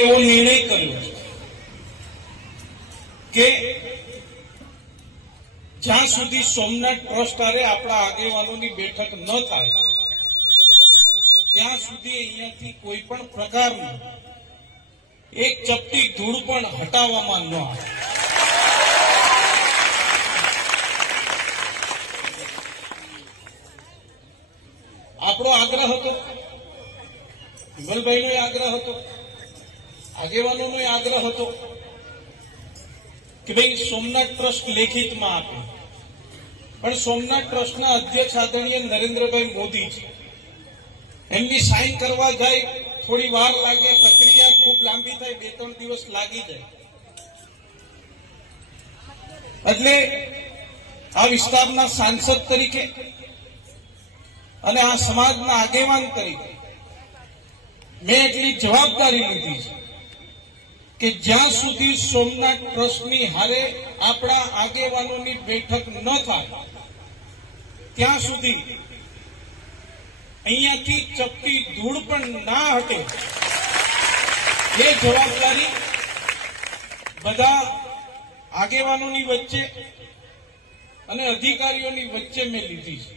એવો નિર્ણય કર્યો છે કે જ્યાં સુધી સોમનાથ ટ્રસ્ટ આરે આપણા આગેવાનોની બેઠક ન થાય, ત્યાં સુધી અહીંયાથી કોઈ પણ પ્રકારનું એક ચપટી ધૂળ પણ હટાવવામાં ન આવે. આપણો આગ્રહ હતો વિમલભાઈનો આગ્રહ હતો આગેવાનોનો આગ્રહ હતો કે ભાઈ સોમનાથ ટ્રસ્ટ લેખિતમાં આપે. પણ સોમનાથ ટ્રસ્ટના અધ્યક્ષ આદરણીય નરેન્દ્રભાઈ મોદી એમની સાઈન કરવા જાય, થોડી વાર લાગે, પ્રક્રિયા ખૂબ લાંબી થાય, બે, ત્રણ દિવસ લાગી જાય. એટલે આ વિસ્તારના સાંસદ તરીકે અને આ સમાજના આગેવાન તરીકે મેં એટલી જવાબદારી લીધી છે. કે જ્યાં સુધી સોમનાથ ટ્રસ્ટની હારે આપણા આગેવાનોની બેઠક ન થાય, ત્યાં સુધી અહીંયાથી ચપટી ધૂળ પણ ના હટે. એ જવાબદારી બધા આગેવાનોની વચ્ચે અને અધિકારીઓની વચ્ચે મેં લીધી છે.